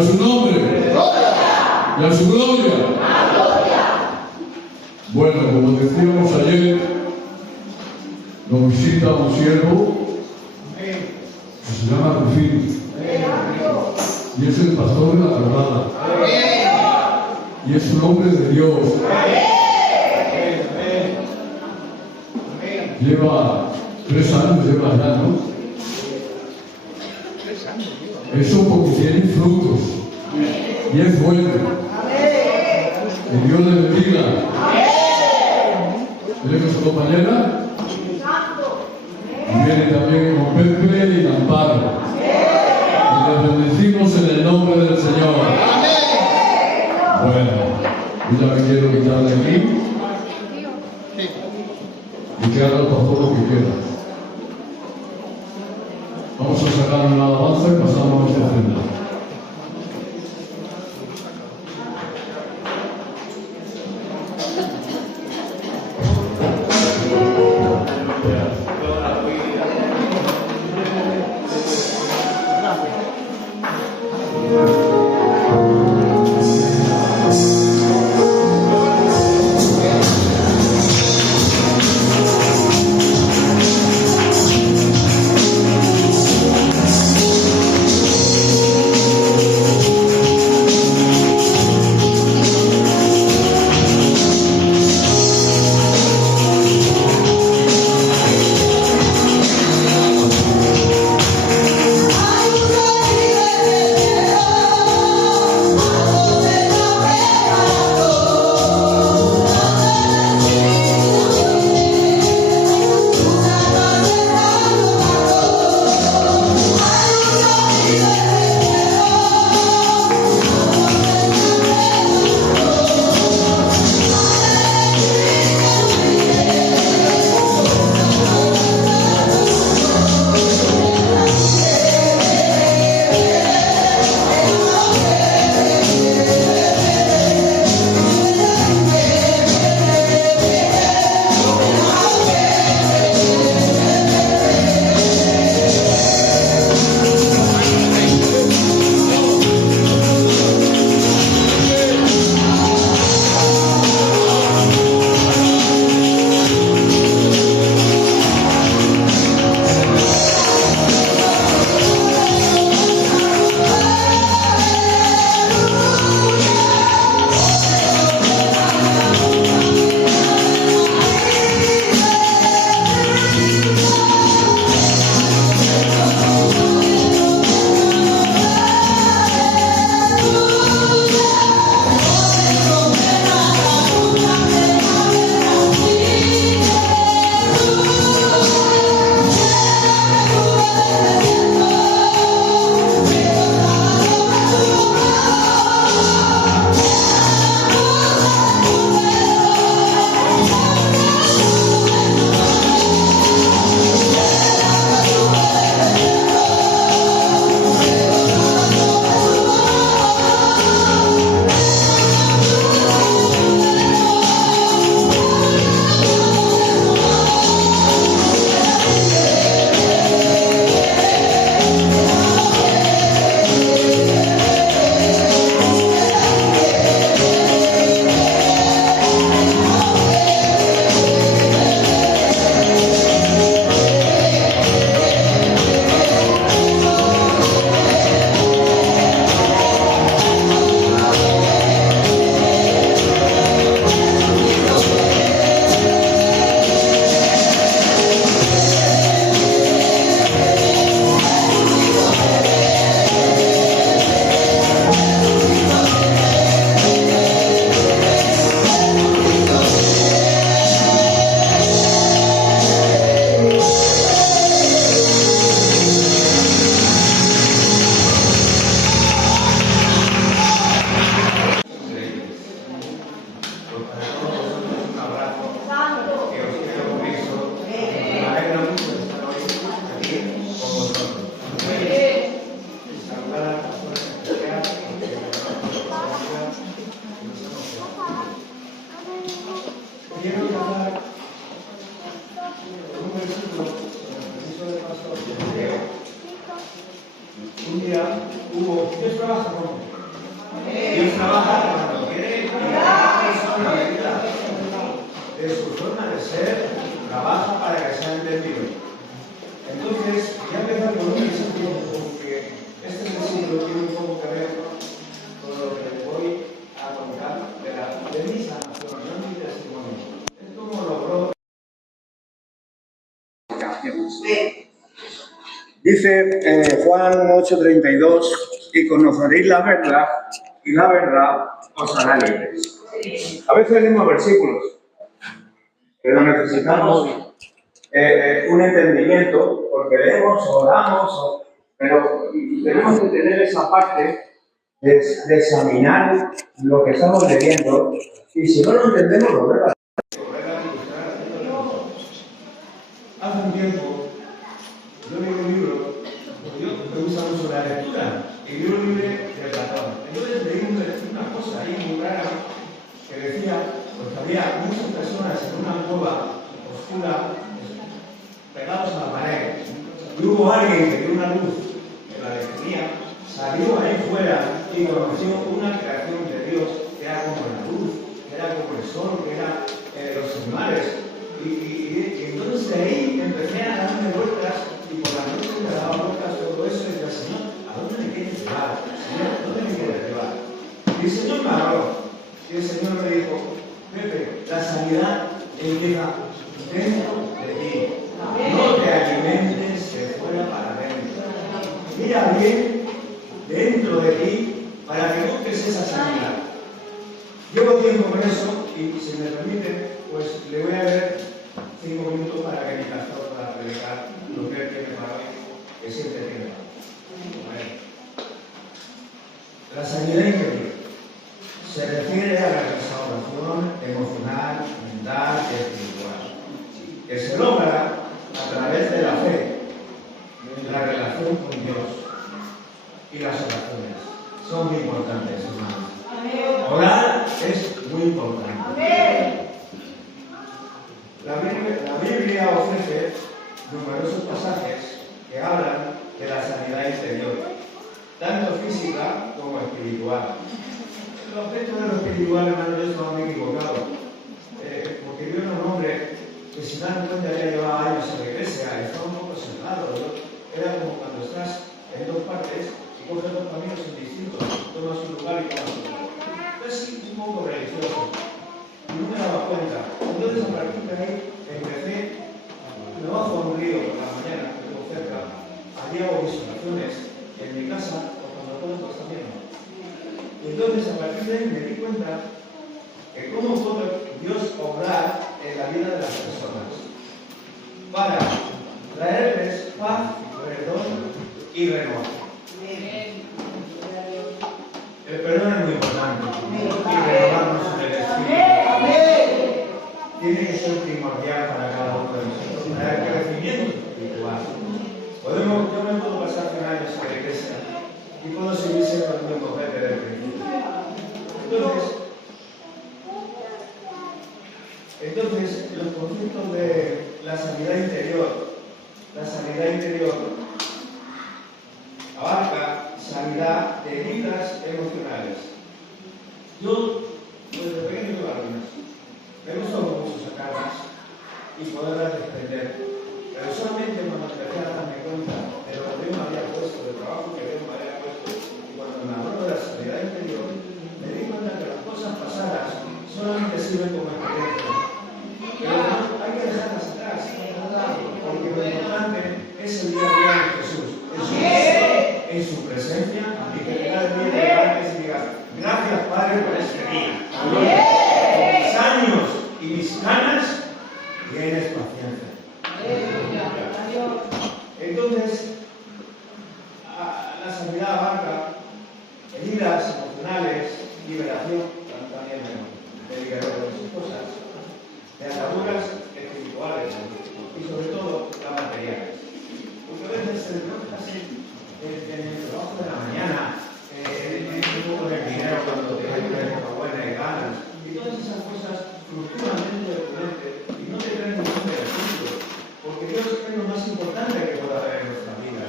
a su nombre. Y a su gloria. Bueno, como decíamos ayer, nos visita un siervo que se llama Rufino. Y es el pastor de la Granada. Y es un hombre de Dios. Lleva 3 años, lleva ya, ¿no? Eso porque tiene frutos. Y es bueno. Que Dios le bendiga. ¿Viene con su compañera? Y viene también con Pepe y Amparo. Y les bendecimos en el nombre del Señor. Bueno, yo ya me quiero quitar de aquí. Y que haga el pastor lo que quiera. Vamos a sacar una alabanza y pasamos a nuestra ofrenda. Un día hubo 10 trabajas, ¿no? Dios trabaja cuando quiere y cada persona, a medida de su forma de ser, trabaja para que sea entendido. Entonces, voy a empezar con un versículo, porque este versículo tiene un poco que ver con lo que voy a contar de mi sanación, no mi testimonio. Es como logró. Dice Juan 8:32, y conoceréis la verdad, y la verdad os hará libres. A veces leemos versículos, pero necesitamos un entendimiento, porque leemos, oramos, pero tenemos que tener esa parte de examinar lo que estamos leyendo, y si no lo entendemos, lo veremos. Hace un tiempo, yo leí un libro, porque yo me gusta mucho la lectura, y leí un libro de Platón. Entonces leí una cosa ahí muy rara, que decía, pues había muchas personas en una cueva oscura, pegados a la pared, y hubo alguien que dio una luz en la lejanía, salió ahí fuera y conoció una creación de Dios que era como la luz, que era como el sol, que eran los animales. Y entonces de ahí empecé a darme vueltas, y por la noche me daba vueltas todo eso, y decía, Señor, ¿a dónde me quieres llevar? Señor, ¿dónde me quieres llevar? Y el Señor me habló, y el Señor me dijo, Pepe, la sanidad empieza dentro de ti. No te alimentes de fuera para adentro. Mira bien dentro de ti para que busques esa sanidad. Llevo tiempo con eso y si me permite, pues le voy a ver 5 minutos para que mi pastor pueda predicar lo que él tiene para hoy, que siempre tiene para hoy. La sanidad interior se refiere a la restauración emocional, mental y espiritual, que se logra a través de la fe, de la relación con Dios y las oraciones. Son muy importantes, hermanos. Orar es muy importante. La Biblia ofrece numerosos pasajes que hablan de la sanidad interior, tanto física como espiritual. El objeto de lo espiritual, hermano, yo estaba muy equivocado, porque yo era un hombre que, si dan cuenta, ya llevaba años en la iglesia, estaba un poco sentado. Era como cuando estás en dos partes y coges dos caminos indistintos, tomas un lugar y tomas otro. Entonces, un poco religioso. Y no me daba cuenta. Entonces, a partir de ahí, empecé, me bajo a un río por la mañana, que tengo cerca, allí hago mis oraciones, en mi casa, o cuando puedo, también. Y entonces, a partir de ahí, me di cuenta que cómo puede Dios obrar en la vida de las personas para traerles paz, perdón y renovación. El perdón es muy importante y renovarnos en el espíritu tiene que ser primordial para cada uno de nosotros, para el crecimiento espiritual. Yo me puedo pasar 100 años en la iglesia y puedo seguir siendo el mismo Pepe del principio. Entonces, los conceptos de la sanidad interior abarca sanidad de heridas emocionales. Yo, desde pequeño, tuve algunas. Me gustó mucho sacarlas y poderlas desprender. Pero solamente cuando empecé a darme cuenta de lo que Dios me había puesto, del trabajo que Dios me había puesto, y cuando me habló de la sanidad interior, me di cuenta que las cosas pasadas solamente sirven como experiencia. Pero hay que dejarlas atrás, porque lo importante es el día a día de Jesús, en su presencia, y que cada día te levantes y digas, gracias Padre por este día. Con mis años y mis canas, tienes paciencia. Entonces, la sanidad abarca heridas emocionales, liberación, también de liberar de sus cosas, de ataduras espirituales y sobre todo las materiales. Porque a veces se encuentra así en el trabajo de la mañana, un poco de dinero cuando te hay una época buena y ganas, y todas esas cosas fluctúan dentro de tu mente y no te traen ningún beneficio, porque Dios es lo más importante que pueda haber en nuestra vida.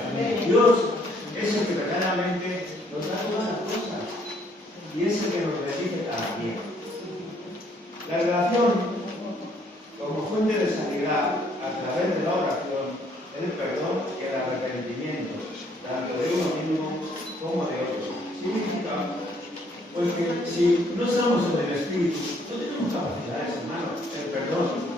Dios es el que verdaderamente nos da todas las cosas. La relación como fuente de sanidad a través de la oración, el perdón y el arrepentimiento, tanto de uno mismo como de otro. Significa, pues que si no estamos en el Espíritu, no tenemos capacidades, hermano, el perdón.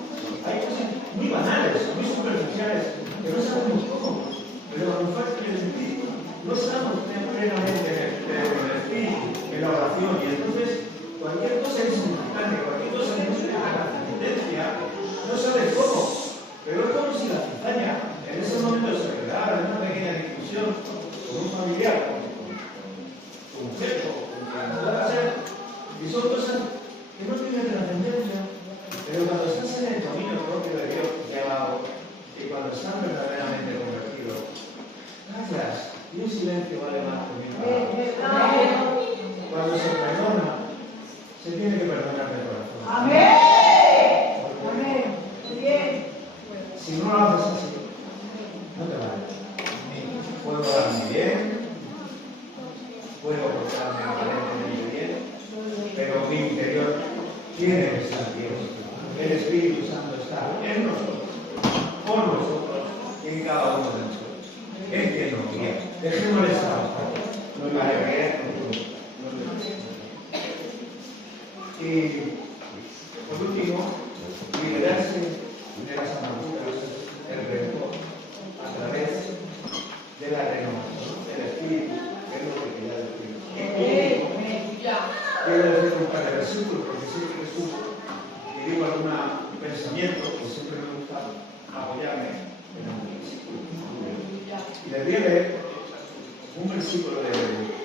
Hay cosas muy banales, muy superficiales, que no sabemos cómo, pero nos falta el Espíritu. No estamos plenamente en el Espíritu, en la oración, y entonces cualquier cosa es insignificante, cualquier cosa que no se le haga tendencia, no sabes cómo. Pero es como si la cizaña en ese momento se quedara en una pequeña discusión con un familiar, con un jefe, con quien pueda ser, y son cosas que no tienen trascendencia, pero cuando estás en el camino propio de Dios, llevado, y cuando están verdaderamente convertidos, callas, y un silencio vale más que mil palabras. Cuando se perdona, se tiene que perdonar de corazón. Amén. Amén. Bien. Si no lo haces así, no te vale. Puedo hablar muy bien, puedo portarme aparentemente bien, pero mi interior tiene que estar bien. El Espíritu Santo está en nosotros, por nosotros y en cada uno de nosotros. Es quien nos guía. Dejémosle trabajar para creer en nosotros. Y por último, liberarse de las amarguras, del rencor, a través de la renovación del Espíritu, que es lo que quería decir. Quiero decir un par de versículos, porque siempre que estuvo y digo algún pensamiento, pues siempre me gusta apoyarme en un versículo. Y les voy a leer un versículo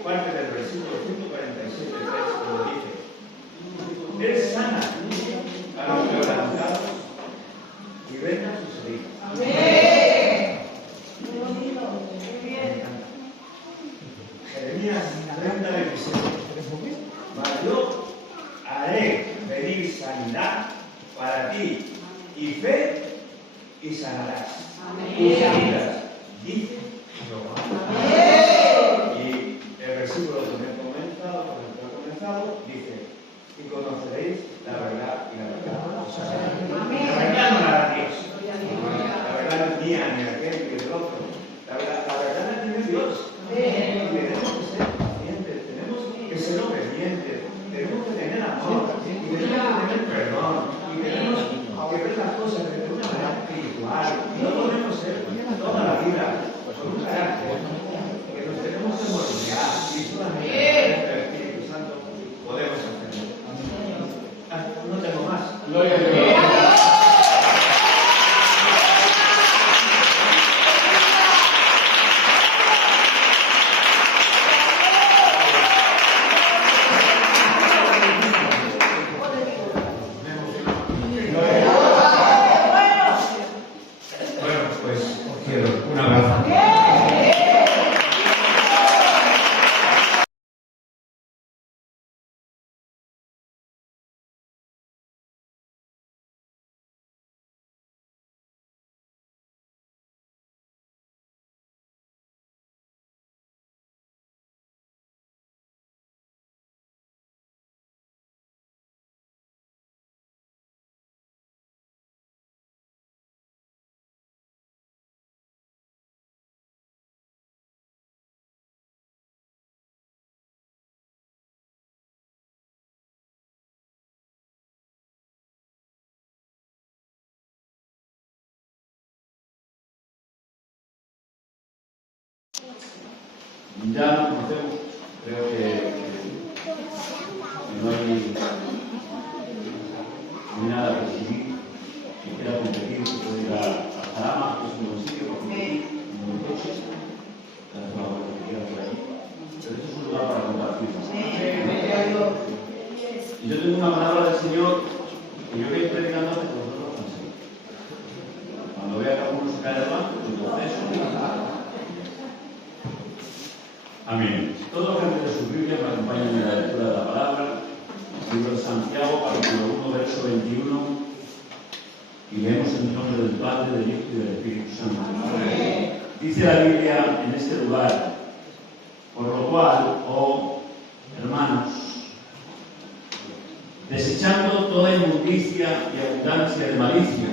parte del versículo 147, 3, que dice: Él sana a los quebrantados y venga sus heridas. Amén. Jeremías 30, 26. Mas yo haré venir sanidad para ti y fe y sanarás tus heridas, dice Jehová. Y el versículo que he comenzado dice: y conoceréis la verdad y la verdad os hará. La verdad no la da Dios. La verdad no es mía, ni aquel ni el otro. La verdad la tiene Dios. Y tenemos que ser pacientes, tenemos que ser obedientes, tenemos que tener amor, y tenemos que tener perdón, y tenemos que ver las cosas de una manera espiritual. No podemos ser toda la vida con un carácter que nos tenemos que moldear, y solamente con el Espíritu Santo podemos hacerlo. No tengo más. Gloria a Dios. Ya nos conocemos, creo que no hay nada que decidir. Si quiera competir, se puede ir a Jarama, que es un buen sitio para competir, un buen coche, cada una vuelta que quiera por ahí. Pero esto es un lugar para compartir. Y yo tengo una palabra del Señor que yo voy predicando hasta que vosotros penséis. Cuando vea que alguno se cae del banco, pues entonces amén. Todos los que de su Biblia me acompañan en la lectura de la palabra, libro de Santiago, capítulo 1, verso 21, y leemos en el nombre del Padre, del Hijo y del Espíritu Santo. Amén. Dice la Biblia en este lugar: por lo cual, oh hermanos, desechando toda inmundicia y abundancia de malicia,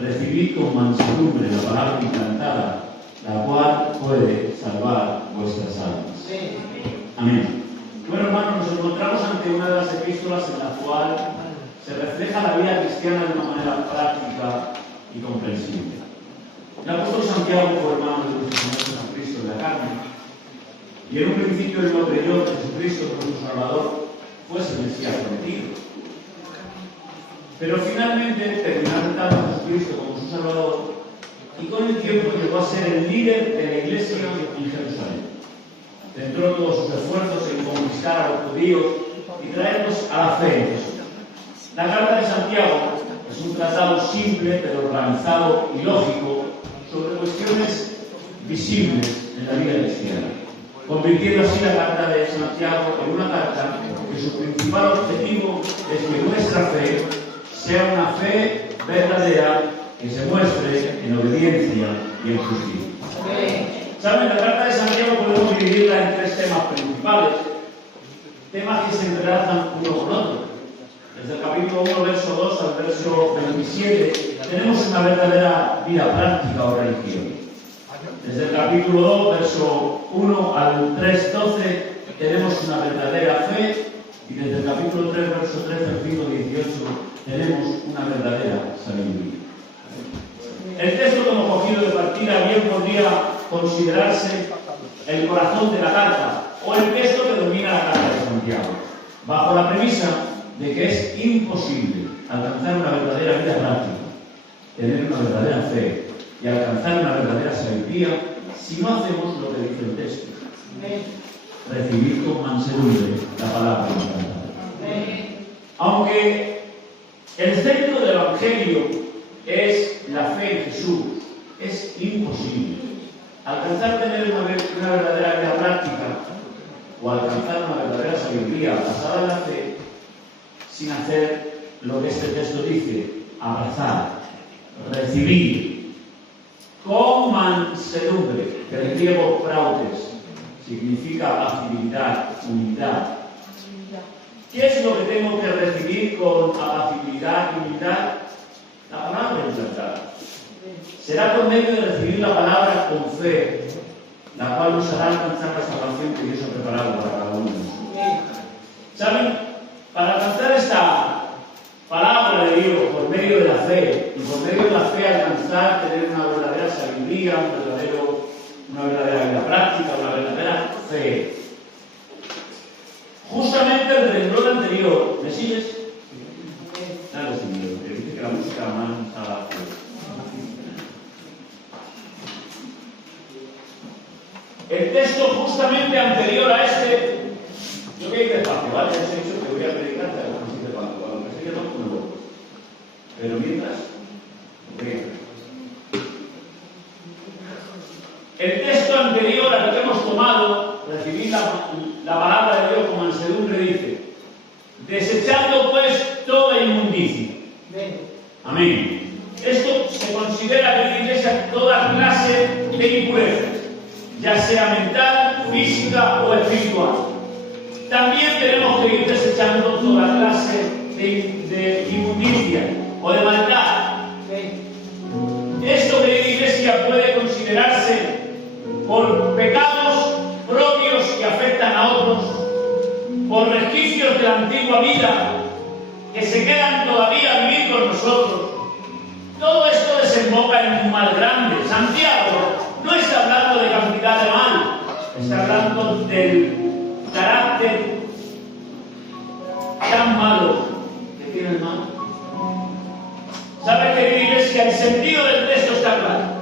recibid con mansedumbre la palabra implantada, la cual puede salvar vuestras almas. Amén. Bueno, hermanos, nos encontramos ante una de las epístolas en la cual se refleja la vida cristiana de una manera práctica y comprensible. El apóstol Santiago fue hermano de nuestro Señor Jesucristo en la carne, y en un principio él no creyó que Jesucristo como su Salvador fuese el Mesías prometido. Pero finalmente terminó aceptando a Jesucristo como su Salvador, y con el tiempo llegó a ser el líder de la iglesia en Jerusalén. Centró todos sus esfuerzos en conquistar a los judíos y traerlos a la fe en Jesús. La carta de Santiago es un tratado simple pero organizado y lógico sobre cuestiones visibles en la vida cristiana, convirtiendo así la carta de Santiago en una carta que su principal objetivo es que nuestra fe sea una fe verdadera que se muestre en obediencia y en justicia. ¿Saben? La carta de Santiago podemos dividirla en tres temas principales, temas que se entrelazan uno con otro. Desde el capítulo 1, verso 2 al verso 27, tenemos una verdadera vida práctica o religión. Desde el capítulo 2, verso 1 al 3, 12, tenemos una verdadera fe. Y desde el capítulo 3, verso 13 al 5, 18, tenemos una verdadera sabiduría. El texto que hemos cogido de partida bien podría considerarse el corazón de la carta, o el texto que domina la carta de Santiago, bajo la premisa de que es imposible alcanzar una verdadera vida práctica, tener una verdadera fe y alcanzar una verdadera sabiduría si no hacemos lo que dice el texto: recibir con mansedumbre la palabra implantada. Aunque el centro del Evangelio es la fe en Jesús, es imposible alcanzar a tener una verdadera vida práctica o alcanzar una verdadera sabiduría basada en la fe sin hacer lo que este texto dice: abrazar, recibir con mansedumbre, que en griego prautes significa apacibilidad, humildad. ¿Qué es lo que tengo que recibir con apacibilidad y humildad? La palabra implantada. Será por medio de recibir la palabra con fe, la cual nos hará alcanzar la salvación que Dios ha preparado para cada uno de nosotros. ¿Saben? Para alcanzar esta palabra de Dios por medio de la fe, y por medio de la fe alcanzar, tener una verdadera sabiduría, una verdadera vida práctica, una verdadera fe. Justamente el renglón anterior, ¿me sigues? Dale, Señor, que dice que la música mansa la fe. El texto justamente anterior a este, yo voy a ir despacio, ¿vale? Ya os he dicho que voy a predicar de algo así despacio, a lo que sigue no me voy. Pero mientras, venga. El texto anterior al que hemos tomado, recibir la palabra de Dios con mansedumbre, dice: desechando pues toda inmundicia. Amén. Esto se considera en la iglesia toda clase de impurezas, ya sea mental, física o espiritual. También tenemos que ir desechando toda clase de inmundicia o de maldad. Esto, querida iglesia, puede considerarse por pecados propios que afectan a otros, por resquicios de la antigua vida que se quedan todavía a vivir con nosotros. Todo esto desemboca en un mal grande. Santiago no está hablando de cantidad de mal, está hablando del carácter tan malo que tiene el mal. ¿Sabe, querida iglesia? El sentido del texto está claro.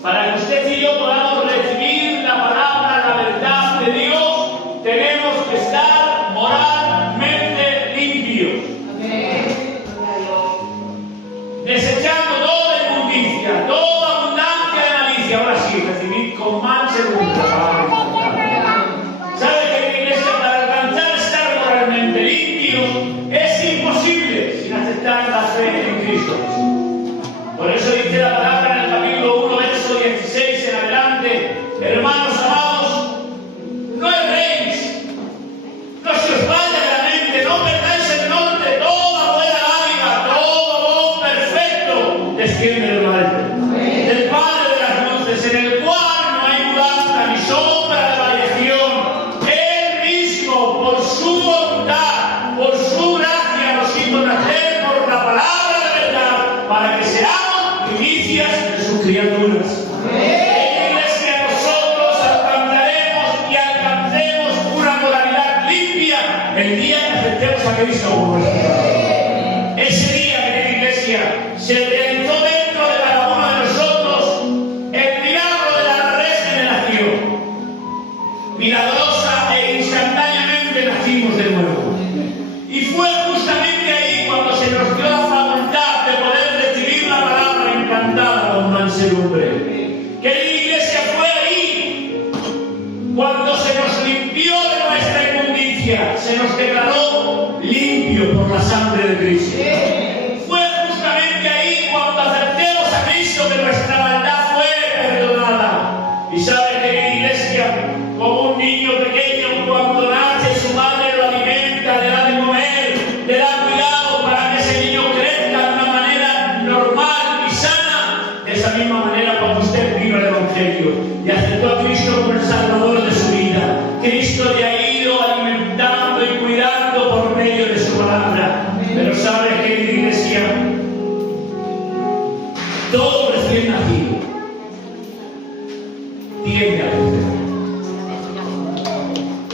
Para que usted y yo podamos recibir la palabra, la verdad de Dios, tenemos que estar moralmente limpios. Desechando toda inmundicia, toda abundancia de malicia. Ahora sí, recibid con mansedumbre la palabra. ¿Sabe primicias de sus criaturas. En la iglesia nosotros alcanzaremos y alcancemos una moralidad limpia el día que aceptemos a Cristo como nuestro Salvador. Ese día, querida iglesia, se realizó dentro de cada uno de nosotros el milagro de la regeneración. Milagrosa e instantáneamente nacimos de nuevo. Y fue justamente ahí cuando se nos dio la facultad de poder recibir la palabra encantada con mansedumbre. Querida iglesia, fue ahí cuando se nos limpió de nuestra inmundicia, se nos declaró limpio por la sangre de Cristo. Fue justamente ahí cuando aceptemos a Cristo que nuestra maldad fue perdonada. Y sabe, querida iglesia, como un niño pequeño cuando nace su madre lo alimenta, le da de comer, le da cuidado para que ese niño crezca de una manera normal y sana. De esa misma manera, cuando usted vino al Evangelio y aceptó a Cristo como el Salvador de su vida, Cristo le ha ido alimentando y cuidando por medio de su palabra. Pero sabe, querida iglesia, todo recién nacido tiende a crecer.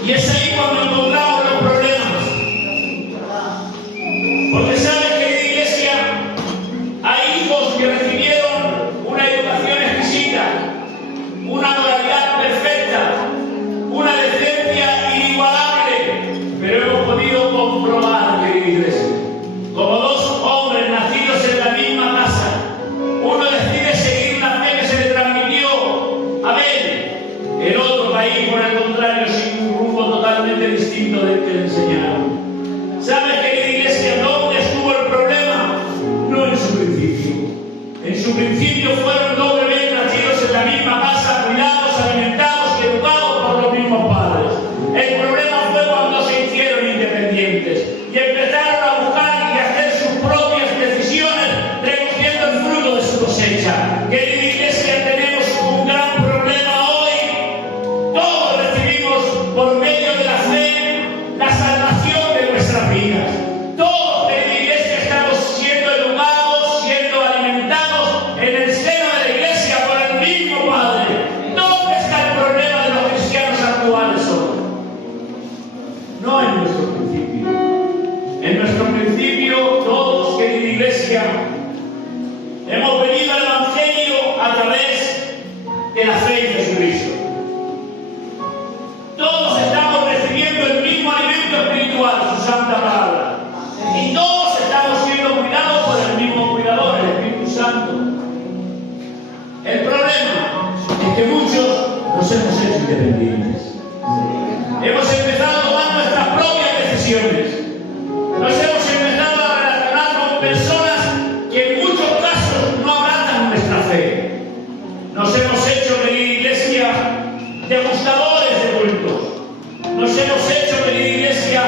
Y es ahí cuando encontramos los problemas. Porque sabes, querida iglesia, hay hijos que recibieron una educación exquisita, una moralidad perfecta, una decencia inigualable, pero hemos podido comprobar, querida iglesia, como dos hombres nacidos en la misma casa, uno decide seguir la fe que se le transmitió a Abel, el otro va a ir por el contrario sin un rumbo totalmente distinto del que le enseñaron. ¿Sabes, querida iglesia, dónde estuvo el problema? No en su principio. En su principio fueron doblemente nacidos en la misma casa, cuidados, alimentados y educados por los mismos padres. El problema fue cuando se hicieron independientes y empezaron a buscar y a hacer sus propias decisiones, recogiendo el fruto de su cosecha. Querida iglesia, tenemos un gran problema hoy. Todos recibimos por medio de la fe la salvación de nuestras vidas. Todos, querida iglesia, estamos siendo educados, siendo alimentados en el seno de la iglesia por el mismo Padre. ¿Dónde está el problema de los cristianos actuales hoy? No en nuestro principio. En nuestro principio, todos, querida iglesia, hemos venido al Evangelio a través de la fe en Jesucristo. Todos estamos recibiendo el mismo alimento espiritual, su santa palabra. Y todos estamos siendo cuidados por el mismo cuidador, el Espíritu Santo. El problema es que muchos nos hemos hecho independientes. Hemos empezado a tomar nuestras propias decisiones. Nos hemos empezado a relacionar con personas que en muchos casos no abrazan nuestra fe. Nos hemos hecho, querida iglesia, degustadores de cultos. Nos hemos hecho, querida iglesia,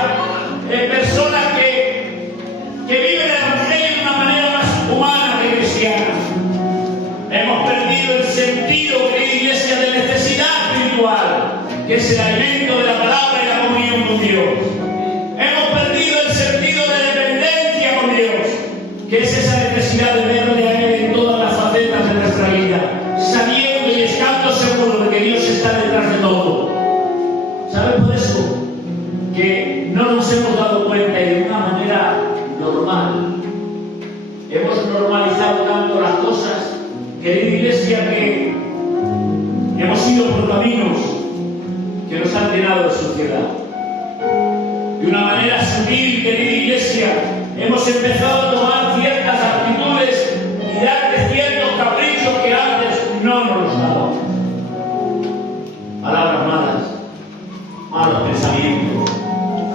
personas que viven el Evangelio de una manera más humana que cristiana. Hemos perdido el sentido, querida iglesia, de necesidad espiritual, que es el alimento de la palabra y la comunión con Dios. Hemos perdido el sentido de dependencia con Dios, que es esa necesidad de verle a Él en todas las facetas de nuestra vida, sabiendo y estando seguro de que Dios está detrás de todo. ¿Sabe por eso? Que no nos hemos dado cuenta y de una manera normal hemos normalizado tanto las cosas, querida iglesia, que hemos ido por caminos que nos han llenado de suciedad. De una manera sutil, querida iglesia, hemos empezado a tomar ciertas actitudes y darle ciertos caprichos que antes no nos los daban. Palabras malas, malos pensamientos.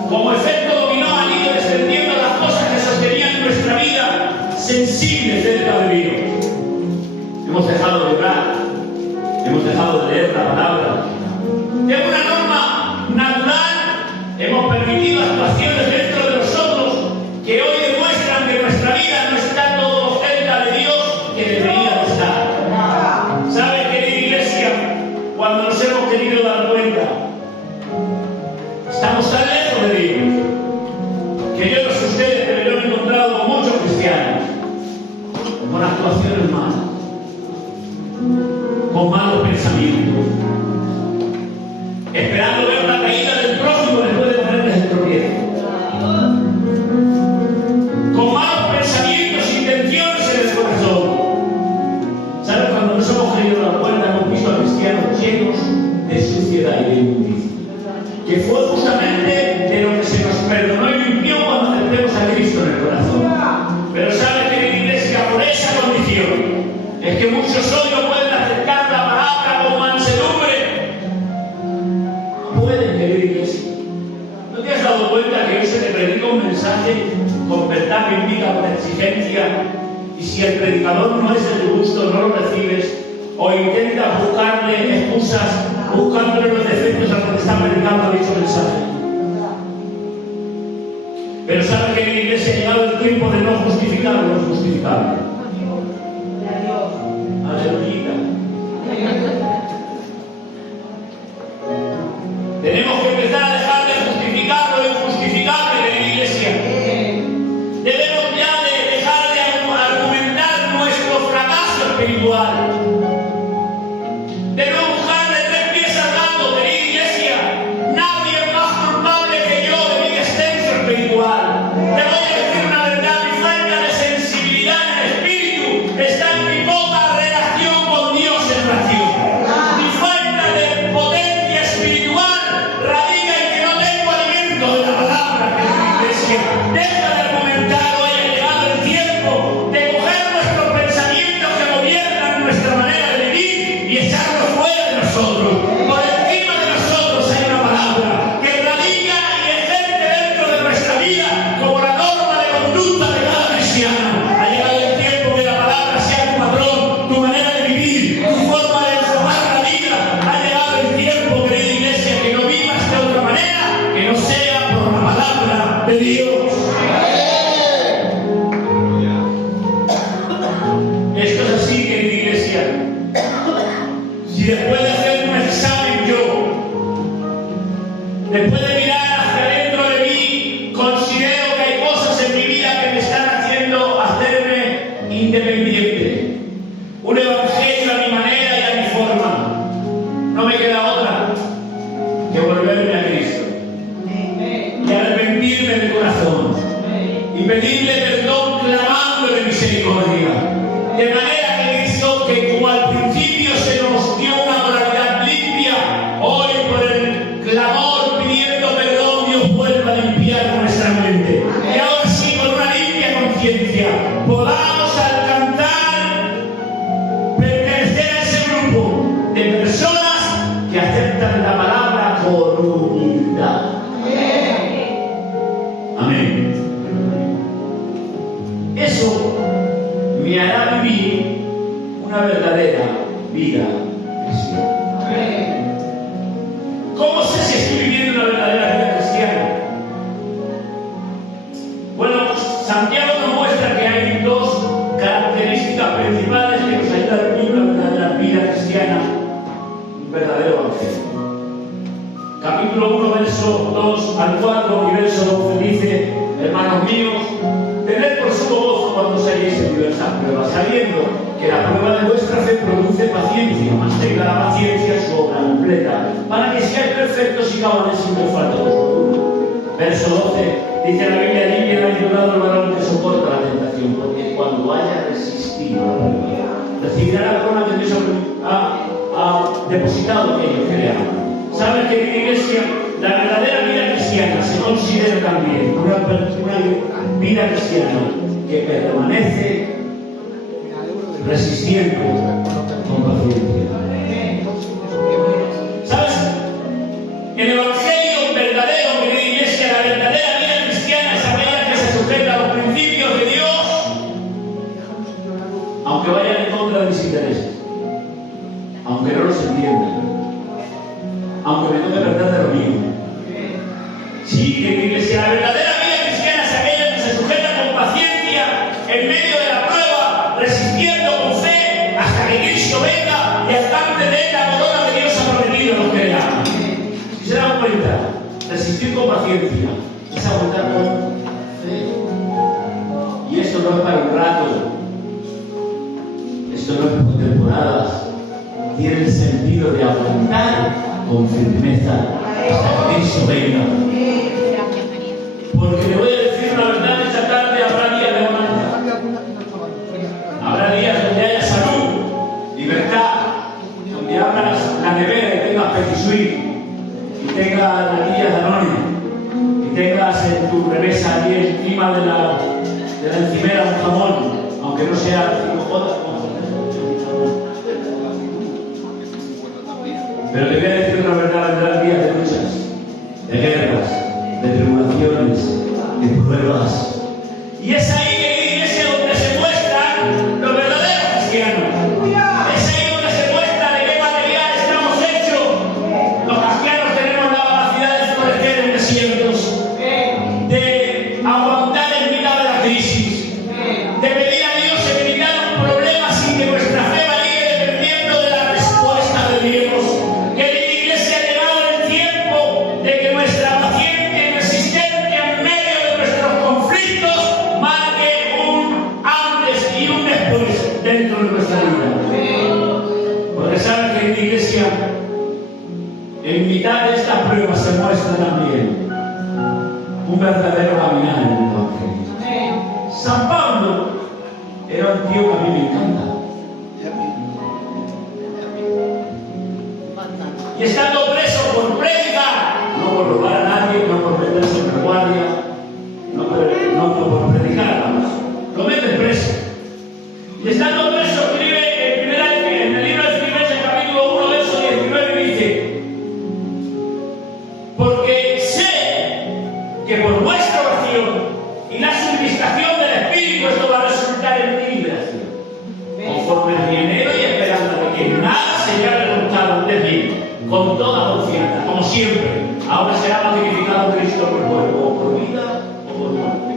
Como efecto dominó han ido descendiendo las cosas que sostenían nuestra vida sensible cerca de Dios. Hemos dejado de orar, hemos dejado de leer la palabra. De una norma natural hemos permitido actuaciones dentro de nosotros que hoy demuestran que nuestra vida no está todo cerca de Dios que debería de estar. ¿Sabe, querida iglesia? Cuando nos hemos querido dar cuenta, estamos tan lejos de Dios que yo no sé ustedes, pero yo me he encontrado con muchos cristianos con actuaciones malas. con malos pensamientos, esperando ver la caída del prójimo después de ponerles el tropiezo, con malos pensamientos e intenciones en el corazón. ¿Sabes? Cuando nos hemos caído a la puerta hemos visto a cristianos llenos de suciedad y de inmundicia, que fue justamente de lo que se nos perdonó y limpió cuando aceptemos a Cristo en el corazón. Pero ¿sabes, querida iglesia? Por esa condición es que muchos hoy no pueden aceptar la palabra con mansedumbre. No pueden, querida iglesia. ¿No te has dado cuenta que hoy se te predica un mensaje con verdad que indica con exigencia? Y si el predicador no es de tu gusto, no lo recibes, o intentas buscarle excusas, buscándole los defectos a los que está predicando dicho mensaje. Pero sabes que en la iglesia ha llegado el tiempo de no justificar lo injustificable. Aleluya. Tenemos que empezar a dejar de justificar lo injustificable en la iglesia. Debemos ya de dejar de argumentar nuestro fracaso espiritual. Debemos buscar de tres pies al gato, querida iglesia. Nadie es más culpable que yo de mi descenso espiritual. Te voy a decir una verdad: mi falta de sensibilidad en el espíritu está en mi poca relación con Dios en oración. Mi falta de potencia espiritual radica en que no tengo alimento de la palabra, querida iglesia. Deja de argumentar, hoy ha llegado el tiempo de coger nuestros pensamientos que gobiernan nuestra manera de vivir y echarlos fuera de nosotros. Por encima de nosotros hay una palabra que radica y ejerce dentro de nuestra vida como la norma de conducta de cada cristiano. Ha llegado el tiempo que la palabra sea tu patrón, tu manera de vivir, tu forma de formar la vida. Ha llegado el tiempo, querida iglesia, que no vivas de otra manera que no sea por la palabra de Dios. Esto es así, querida iglesia. Si después de hacer un examen yo, después de mirar hacia dentro de mí, considero que hay cosas en mi vida que me están haciendo hacerme independiente, un evangelio a mi manera y a mi forma, no me queda otra que volverme a Cristo y arrepentirme de corazón y pedirle perdón clamándole misericordia. De manera que Cristo, que como al principio se nos dio una moralidad limpia, hoy por el clamor pidiendo perdón Dios vuelva a limpiar nuestra mente. Y ahora sí, con una limpia conciencia, podamos al cantar pertenecer a ese grupo de personas que aceptan la palabra con humildad. Amén. Eso me hará vivir una verdadera vida cristiana. ¿Cómo sé si estoy viviendo una verdadera vida cristiana? Bueno, Santiago nos muestra que hay dos características principales que nos ayudan a vivir una verdadera vida cristiana, un verdadero evangelio. Capítulo 1, verso 2 al 4 y verso 12 dice: hermanos míos, tened por sumo gozo cuando seáis en diversas pruebas, sabiendo que la prueba de vuestra fe produce paciencia, mas tenga la paciencia su obra completa, para que seáis perfectos y cabales sin falta de ninguno. Verso 12 dice la Biblia: allí bienaventurado el varón que soporta la tentación, porque cuando haya resistido la prueba, recibirá la corona que Dios ha depositado en ellos que le aman. ¿Sabes, querida iglesia? La verdadera vida cristiana se considera también una vida cristiana que permanece resistiendo con paciencia. ¿Sabes? El evangelio verdadero, querida iglesia, la verdadera vida cristiana es aquella que se sujeta a los principios de Dios, aunque vayan en contra de mis intereses, aunque no los entiendan, aunque me toque verdad de lo mío. Sí, que mi iglesia, la verdadera vida cristiana es aquella que se sujeta con paciencia en medio de la prueba, resistiendo con fe hasta que Cristo venga y alcance de él la corona que Dios ha prometido a los que le aman. Si se dan cuenta, resistir con paciencia es aguantar con fe. Y esto no es para un rato, esto no es por temporadas, tiene el sentido de aguantar con firmeza hasta que Cristo venga. Porque le voy a decir la verdad, esta tarde habrá días de bonanza. Habrá días donde haya salud, libertad, donde abras la nevera y tengas Petit Suisse, y tengas natillas Danone, y tengas en tu remesa allí encima de la encimera un jamón, aunque no sea 5J. Pero te voy a decir una verdad, vendrán días de luchas, de guerras, de tribulaciones, de pruebas. Y es ahí en la iglesia donde se muestran los verdaderos cristianos. Es ahí donde se muestra de qué material estamos hechos. Los cristianos tenemos la capacidad de florecer en desiertos, de aguantar en mitad de la crisis, de pedir a Dios evitar un problema sin que nuestra fe varíe dependiendo de la respuesta de Dios. Que en la iglesia ha llegado el tiempo de que nuestra paciencia y resistencia en medio de nuestros conflictos marque un antes y un después dentro de nuestra vida. Porque saben que en la iglesia, en mitad de estas pruebas se muestra también un verdadero caminar en el Evangelio. San Pablo era un tío que a mí me encanta. Y estando preso por predicar, no por robar a nadie, no por meterse en la guardia, no por predicar, vamos, lo meten preso. Y estando preso, escribe en el libro de Filipenses, capítulo 1, verso 19, y dice: porque sé que por vuestra oración y la suministración del Espíritu esto va a resultar en mi liberación, conforme al dinero y esperanza de que nada se haya resultado de mí, con toda confianza, como siempre, ahora será magnificado Cristo por cuerpo, o por vida o por muerte.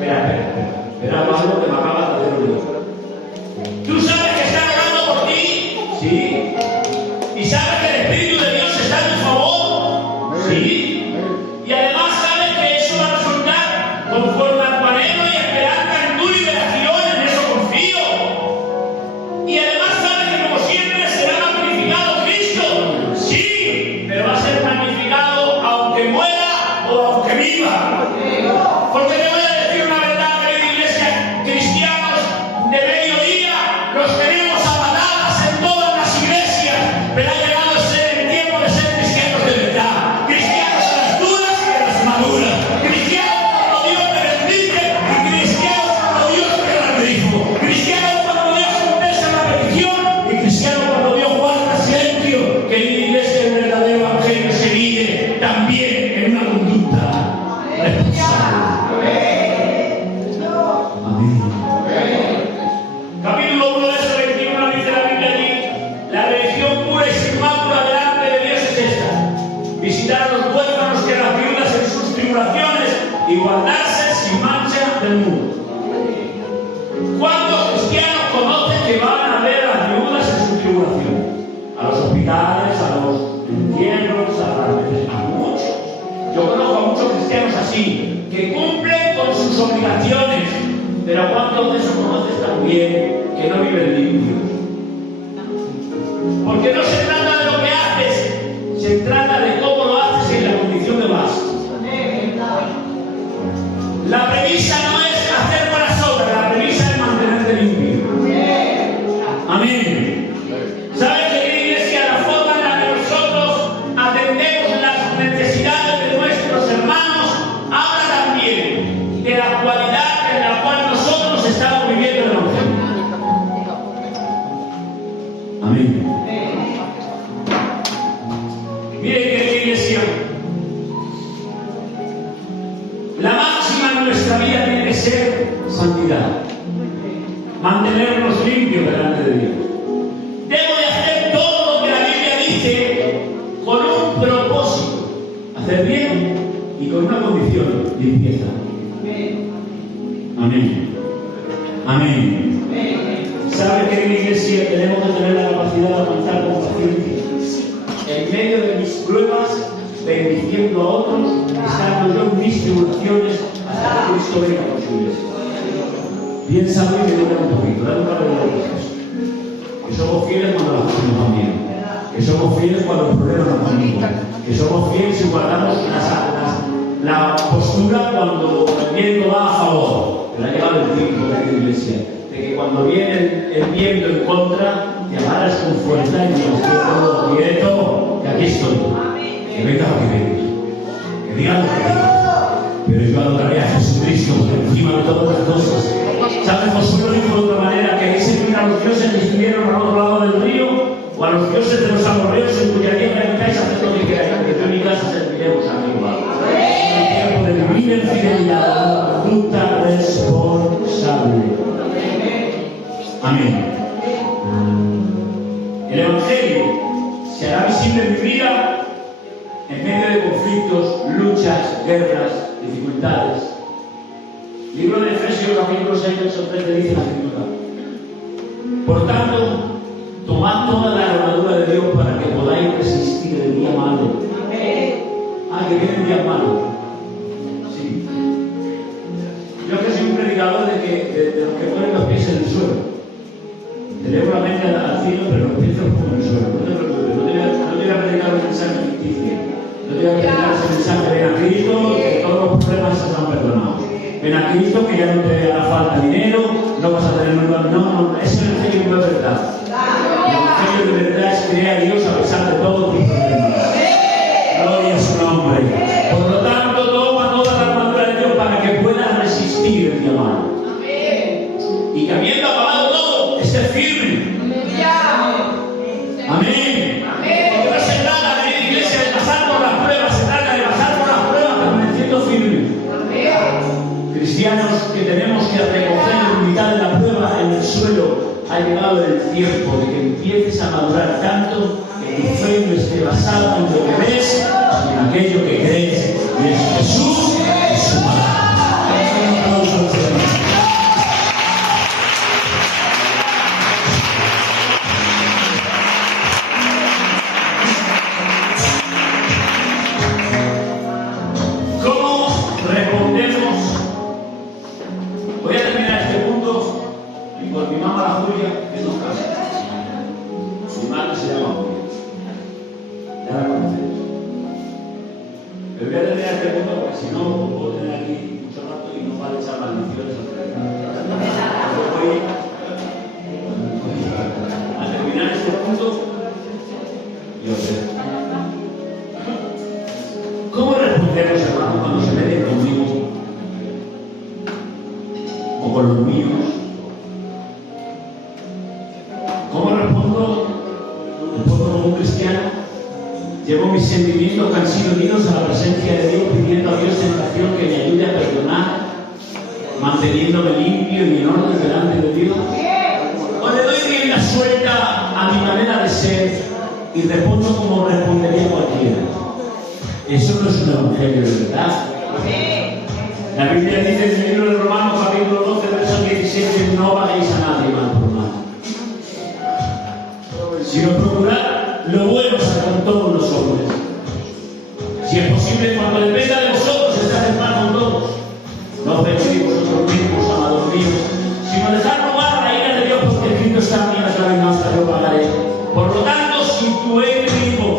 Espera, Pablo, que me acabas de hacer un lío. ¿Tú sabes que están orando por ti? Sí. ¿Y sabes que el Espíritu de Dios está a tu favor? Sí. Y además sabes que eso va a resultar conforme a tu anhelo y esperanza en tu liberación, en eso confío. Y además sabes que como siempre será magnificado Cristo. Sí, pero va a ser magnificado aunque muera o aunque viva. Porque te voy a decir una verdad, querida iglesia, cristianos de mediodía los tenemos a patadas en todas las iglesias, pero ha llegado el tiempo de ser cristianos de verdad, cristianos a las duras y a las maduras, cristianos cuando Dios te bendice y cristianos cuando Dios te bendijo, cristianos cuando Dios contesta la petición y cristianos cuando Dios guarda silencio, que en la iglesia el verdadero evangelio se vive también en una conducta responsable. Amén. Capítulo 1, verso 21, dice la Biblia allí: la religión pura y sin mácula delante de Dios es esta: visitar a los huérfanos y a las viudas en sus tribulaciones y guardarse sin mancha del mundo. ¿Cuántos cristianos conocen que van a ver a las viudas en su tribulación? A los hospitales, a los entierros, a muchos. Yo conozco a muchos cristianos así, que cumplen con sus obligaciones, pero ¿cuántos de esos conoces también que no viven limpios? Porque no se trata de lo que haces, se trata de cómo lo haces y en la condición que vas. La premisa no es hacer buenas obras, la premisa es mantenerte limpio. Amén. ¿Sabes que en la iglesia la forma en la que nosotros atendemos las necesidades de nuestros hermanos habla también de la cualidad en la cual nosotros estamos viviendo el Evangelio? Amén. Miren, querida iglesia, la máxima en nuestra vida tiene que ser santidad, mantenernos limpios delante de Dios. Debo de hacer todo lo que la Biblia dice con un propósito, hacer bien y con una condición: limpieza. Amén. Amén. ¿Sabe que en la iglesia tenemos que tener la capacidad de aguantar con paciencia en medio de mis pruebas, bendiciendo a otros, estando yo en mis tribulaciones hasta que Cristo venga por su iglesia? Piénsalo y me dura un poquito, dale un par de minutos. que somos fieles cuando las cosas nos van bien, que somos fieles cuando los problemas nos van bien, que somos fieles y guardamos la postura cuando el viento va a favor. Pero ha llegado el tiempo de la iglesia, de que cuando viene el viento en contra, te agarras con fuerza y dices, todo quieto, que aquí estoy. Que venga lo que venga, que diga lo que diga. Pero yo adoraré a Jesucristo por encima de todas las cosas. ¿Sabes? Josué lo dijo de otra manera, que ahí se miran a los dioses que estuvieron al otro lado del río, o a los dioses de los amorreos en cuya tierra habitáis, haced lo que queráis, porque yo en mi casa serviremos a mi Jehová. Es tiempo de vivir en fidelidad, conducta responsable. Amén. El Evangelio se hará visible en mi vida en medio de conflictos, luchas, guerras, dificultades. Libro de Efesios, capítulo 6, verso 13, dice la Escritura: por tanto, tomad toda la armadura de Dios para que podáis resistir el día malo. Que viene el día malo. Sí. Yo que soy un predicador de los que ponen los pies en el suelo. Te elevo la mente al cielo, pero los pies los pongo en el suelo. No te preocupes, no te voy a predicar un mensaje ficticio. No te voy a predicar ese mensaje: ven a Cristo, que todos los problemas se han perdonado. Ven a Cristo, que ya no te hará falta dinero, no vas a tener nunca. No, ese evangelio no es verdad. El evangelio de verdad es creer a Dios a pesar de todos tus problemas. Gloria a su nombre. Por lo tanto, toma toda la armadura de Dios para que puedas resistir el día malo. Y que habiendo acabado todo, esté firme. Amén. Porque no se trata de ir, iglesia, de pasar por las pruebas, se trata de pasar por las pruebas permaneciendo firme. Cristianos que tenemos que recoger la unidad de la prueba en el suelo, ha llegado el tiempo de que empieces a madurar tanto que tu fe no esté basada en lo que ves, sino en aquello que crees, y es Jesús y su palabra. Un aplauso al Señor. ¿Cómo respondemos? Voy a terminar este punto y por mi mamá la Julia, que nos casa. Mi madre se llama Julia. Ya la conocéis. Pero voy a terminar este punto porque si no, puedo tener aquí mucho rato y nos va a echar maldiciones a voy a terminar este punto y os dejo. ¿Cómo respondemos, hermano, cuando se meten conmigo o con los míos? ¿Cómo respondo? ¿Respondo como un cristiano? Llevo mis sentimientos que han sido unidos a la presencia de Dios, pidiendo a Dios en oración que me ayude a perdonar, manteniéndome limpio y en orden delante de Dios. ¿O le doy rienda suelta a mi manera de ser y respondo como respondería cualquiera? Eso no es un evangelio de verdad. La Biblia dice en el libro de Romanos, capítulo 12, verso 17: no paguéis a nadie mal por mal, sino procurar lo bueno con todos los hombres. Si es posible, cuando dependa de vosotros, estar en paz con todos. No os vengáis vosotros mismos, amados míos, sino dejar lugar a la ira de Dios, porque escrito está: mía es la venganza, yo pagaré. Por lo tanto, si tu enemigo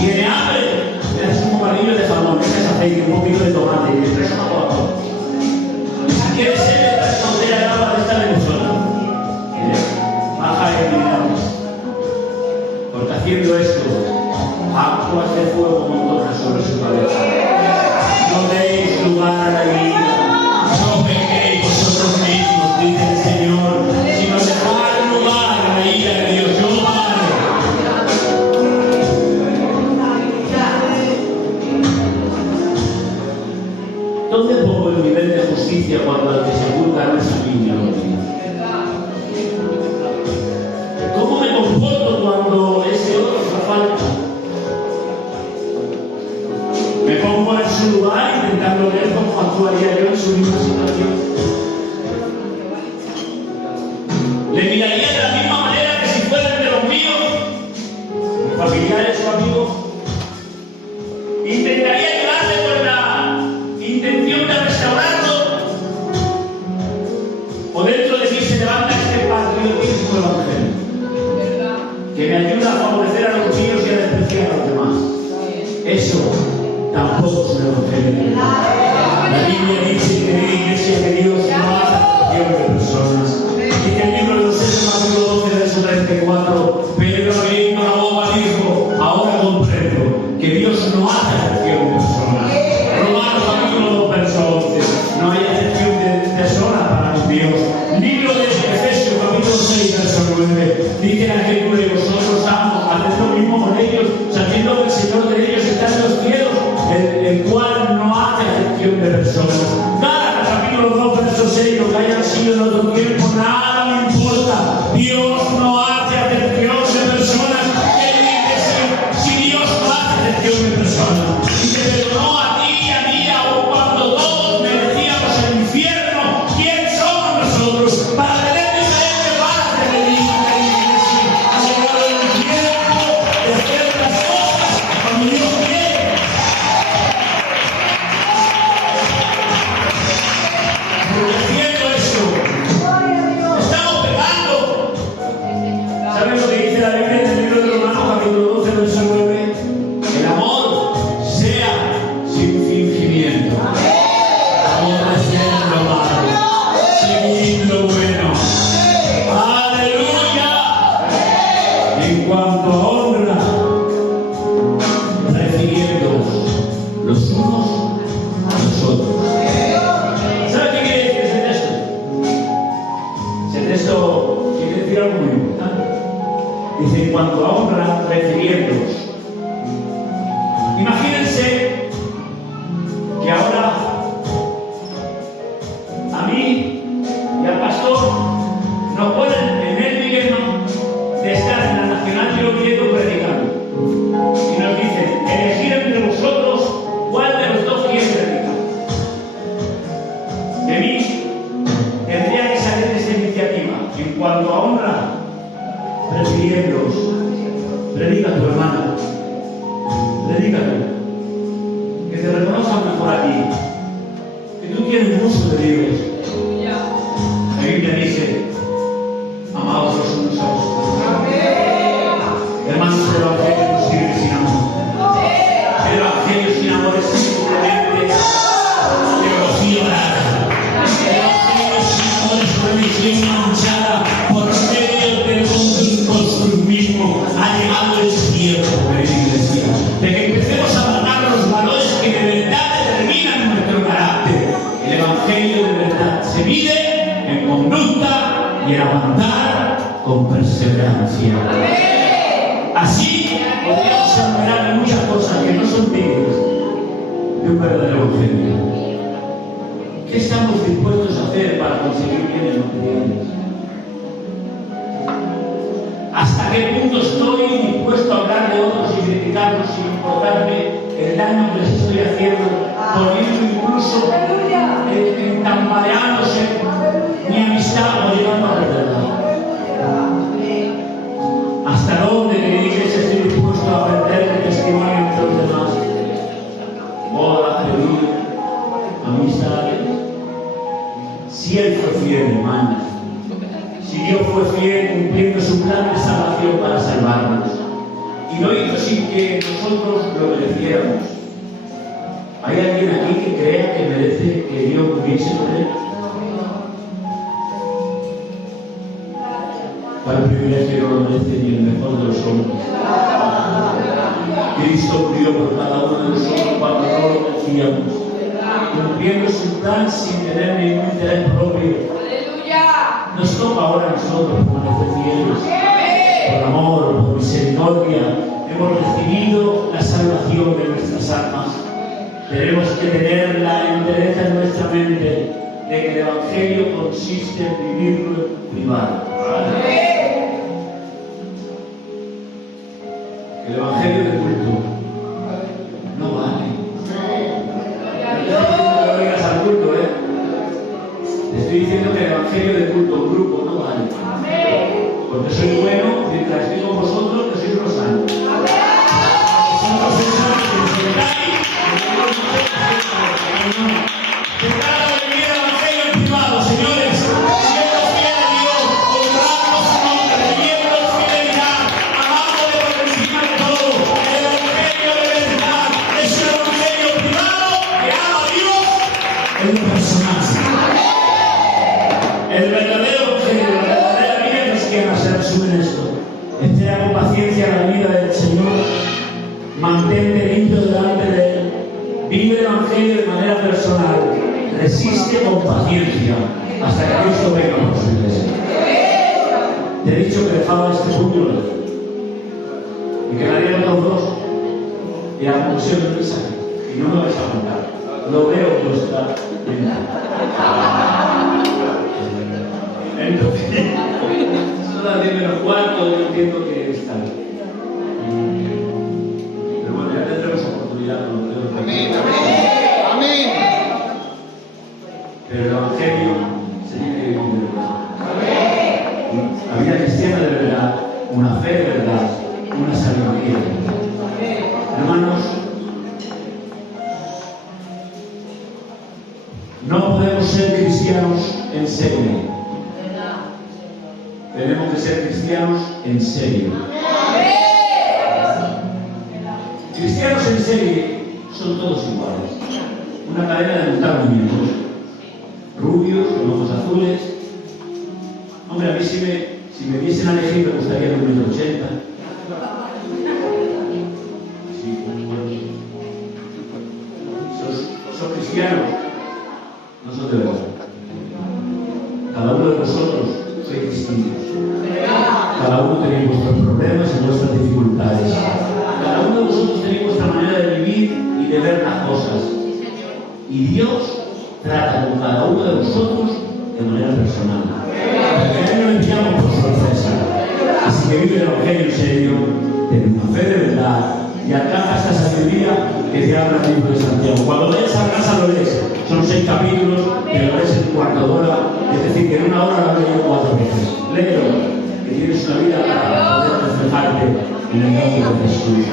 tiene hambre, le das un bocadillo de jamón, le echas aceite, un poquito de tomate y le traes una Coca-Cola. Si quieres ser de responder a agua de esta de vosotros, baja el dinero. Porque haciendo esto, aguas de fuego montonas sobre su cabeza. No deis lugar a la ira, no pequéis vosotros mismos, dice el Señor, sino dejad lugar a la ira de Dios. Yo pagaré. ¿Dónde pongo el nivel de justicia cuando el que se juzga no es a mí ni a los míos? ¿Cómo me comporto cuando ese otro me falta? Me pongo tampoco es un evangelio. La Biblia dice, querida iglesia, que Dios no hace acepción de personas. Y que el libro de los Hechos, capítulo 12, verso 34, Pedro abriendo la boca dijo, ahora comprendo que Dios no hace acepción de personas. Romanos capítulo 2, verso 11, no hay acepción de personas para con Dios. Libro de Efesios capítulo 6, verso 9, dice la escritura, y vosotros amos, haced lo mismo con ellos, sabiendo que el Señor de ellos está en los cielos, el cual no hace acepción de personas. Gálatas capítulo 2, verso 6, lo que hayan sido en otro tiempo, nada me importa. Dios no hace acepción de personas. Él dice, si Dios no hace acepción de personas, y te perdonó a ti y a mí, aun cuando todos merecíamos el infierno, ¿quién somos nosotros para tener diferentes varas de medida? Ha llegado el tiempo de hacer las cosas como Dios quiere. Diciendo esto, estamos pecando. ¿Saben lo que dice la Biblia en el libro de Romanos, capítulo 12, verso 9? El amor sea sin fingimiento. Aborreced lo malo, seguid lo bueno. ¡Aleluya! En cuanto a honra, refiriéndoos los unos a los otros. ¿Sabe qué quiere decir ese texto? Ese texto quiere decir algo muy importante. Dice, en cuanto a honra, refiriéndoos. Imagínense que ahora a mí y al pastor nos ponen en el dilema de estar en la Nacional de Oviedo predicando. Y nos dicen, elegir entre vosotros cuál de los dos quiere predicar. De mí tendría que salir esta iniciativa. En cuanto a honra, prefiriéndoos, predica tu hermano, predica tú, que te reconozcan mejor a ti, que tú tienes mucho de Dios. La Biblia dice, amados los unos a los otros. Hermanos, el Evangelio no sirve sin amor. El Evangelio sin amor es simplemente teología barata. El Evangelio sin amor es religión manchada por medio del consumismo. Ha llegado el tiempo, querida iglesia, de que empecemos a matar los valores que de verdad determinan nuestro carácter. El Evangelio de verdad se mide en conducta y en aguantar con perseverancia. Así podríamos enumerar muchas cosas que no son dignas de un verdadero Evangelio. ¿Qué estamos dispuestos a hacer para conseguir bienes materiales? ¿Hasta qué punto estoy dispuesto a hablar de otros y criticarlos sin importarme el daño que les estoy haciendo, poniendo incluso tambaleándose mi amistad o llegando a perderla? ¿Hasta dónde, querida iglesia, estoy dispuesto a perder el testimonio entre los demás? Boda, teoría, amistades. Si Él fue fiel, hermanos, si Dios fue fiel cumpliendo su plan de salvación para salvarnos, y lo hizo sin que nosotros lo mereciéramos, ¿hay alguien aquí que crea que merece que Dios muriese por él? Para el privilegio no lo merece ni el mejor de los hombres. Cristo murió por cada uno de nosotros cuando no lo merecíamos, cumpliendo su plan sin tener ningún interés propio. Nos toca ahora a nosotros permanecer fieles. Por amor, por misericordia, hemos recibido la salvación de nuestras almas. Tenemos que tener la entereza en nuestra mente de que el Evangelio consiste en vivirlo en privado. El Evangelio de culto no vale. No te oigas al culto, Te estoy diciendo que el Evangelio de culto, un grupo, no vale. Porque soy bueno mientras estoy con vosotros, que sois unos santos. Son profesores que os sentáis, que cada vez viene el Evangelio en privado, señores. Siendo fiel a Dios, honrando su nombre, viviendo en fidelidad, amándole por encima de todo. El Evangelio de verdad es un Evangelio paciencia en la venida del Señor, mantente limpio delante de Él, vive el Evangelio de manera personal, resiste con paciencia hasta que Cristo venga por su iglesia. Te he dicho que dejaba este puño y que daría los dos y a la conclusión del mensaje, y no me vais a contar, lo veo en vuestra mente. Entonces, son las 10 menos cuarto, yo entiendo que está bien. Pero bueno, ya tendremos oportunidad con los dedos. Amén, amén, amén. Pero el Evangelio se tiene que vivir de verdad. La vida cristiana de verdad, una fe de verdad, una sabiduría. Hermanos, no podemos ser cristianos en serio. Tenemos que ser cristianos en serio. Cristianos en serie son todos iguales. Una cadena de mentamientos. Rubios, con ojos azules. Hombre, a mí si me diesen a elegir me gustaría de 1,80 m. Sí, ¿Sos cristianos? No son de verdad. Cada uno de vosotros sois distintos. Cada uno tenéis vuestros problemas y vuestras dificultades. Cada uno de vosotros tenéis vuestra manera de vivir y de ver las cosas. Y Dios trata con cada uno de vosotros de manera personal. Porque no lo enviamos por sorpresa. Así que vive el Evangelio en serio, ten una fe de verdad y alcanza esta sabiduría que te habla el libro de Santiago. Cuando lees a casa lo lees. Son 6 capítulos, que lo lees en un cuarto de hora, es decir, que en una hora lo leo 4 veces. Léelo, que tienes una vida para poder reflejarte en el nombre de Jesús.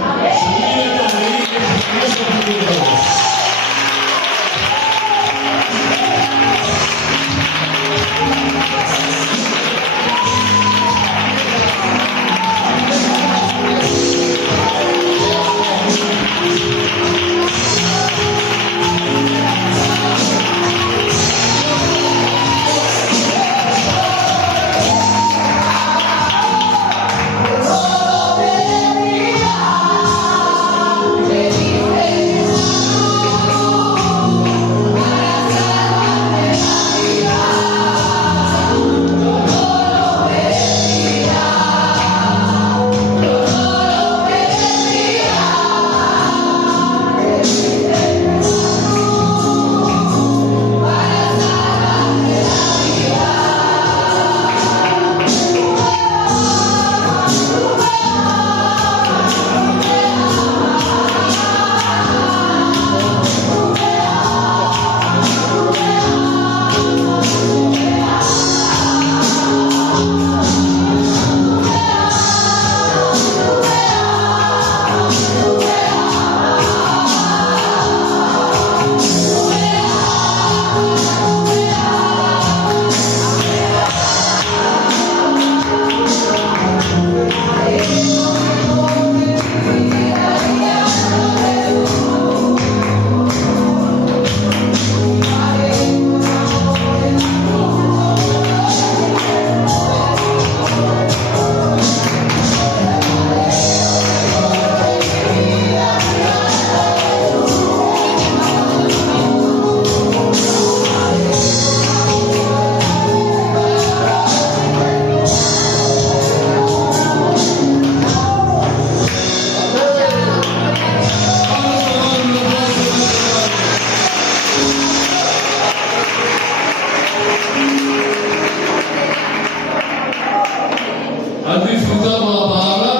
¿Has disfrutado la palabra?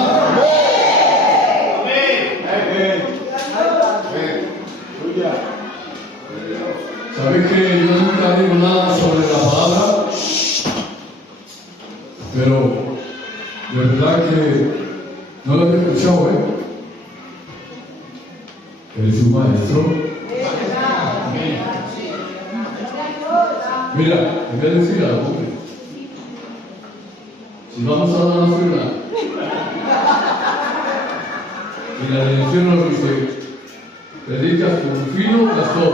¿Sabéis que yo nunca digo nada sobre la palabra? Pero de verdad que no lo había escuchado, ¿eh? Eres un maestro. Mira, te voy a decir algo. Si vamos a dar una cena, y la religión nos dice, predicas con fino pastor,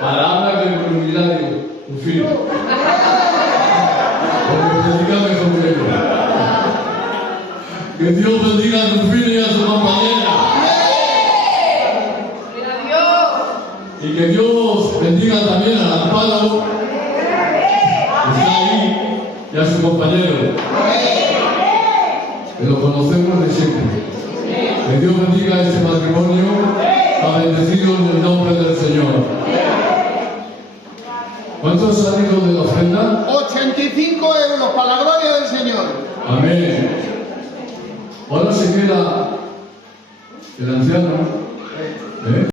palabra de comunidad, con fino. Porque predica mejor que yo. Que Dios bendiga a tu filho y a su compañera. Y que Dios bendiga también al Amparo, que está ahí, y a su compañero. Que lo conocemos de siempre. Que Dios bendiga este matrimonio, ha bendecido en el nombre del Señor. ¿Cuántos han salido de la ofrenda? 85 euros para la gloria del Señor. Amén. Ahora se queda el anciano. ¿Eh?